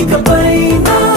ఇకపైనా